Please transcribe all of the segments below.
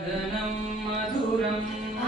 वदनं मधुरं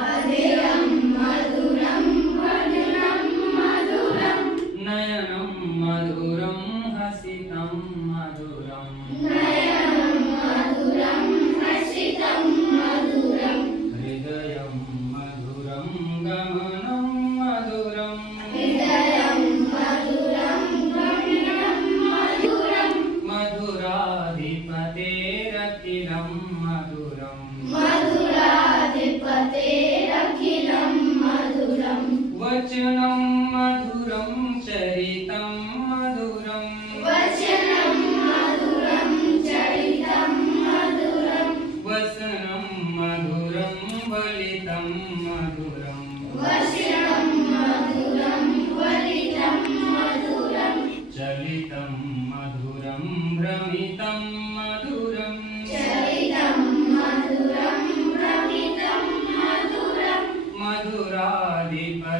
अधीरं मधुरं वदनं मधुरं नयनं मधुरं हसितं मधुरं नयनं मधुरं हसितं मधुरं हृदयं मधुरं गमनं मधुरं हृदयं मधुरं गमनं मधुरं मधुराधिपतेरखिलं मधुरं मधुराधिपतेरखिलं मधुरं वचनं मधुरं चरितं मधुरं वचनं मधुरं चरितं मधुरं वसनं मधुरं वलितं मधुरं वचनं मधुरं वलितं मधुरं चलितं मधुरं भ्रमितं मधुरं चरितं मधुरं भ्रमितं मधुरं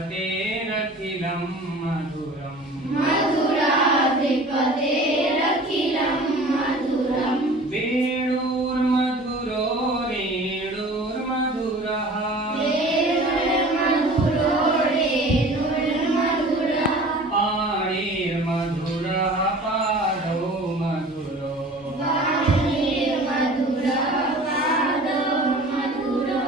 मधुराधिपतेरखिलं मधुरं मधुराधिपतेरखिलं मधुरं वेणुर्मधुरो रेणुर्मधुरः वेणुर्मधुरो रेणुर्मधुरः पाणिर्मधुरः पादो मधुरो वाणिर्मधुरः पादो मधुरो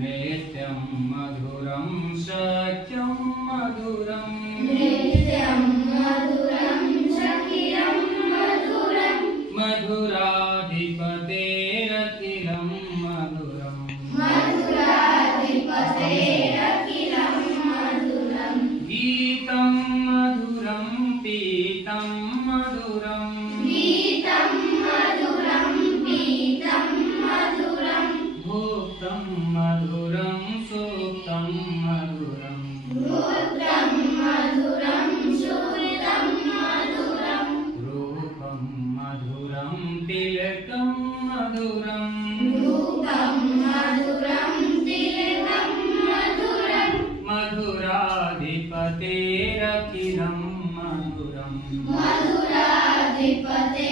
नित्यं मधुरं सत्यं मधुरं नित्यं मधुरं सखिलं मधुरं मधुराधिपतेरखिलं मधुरं मधुराधिपतेरखिलं मधुरं गीतं मधुरं पीतं मधुरं गीतं मधुरं पीतं मधुरं भुक्तं मधुरं सुप्तं मधुरं भूतं मधुरं सुहृतं मधुरं रूपं मधुरं तिलकं मधुरं रूपं मधुरं तिलकं मधुरं मधुराधिपतेरखिलं मधुरं मधुराधिपते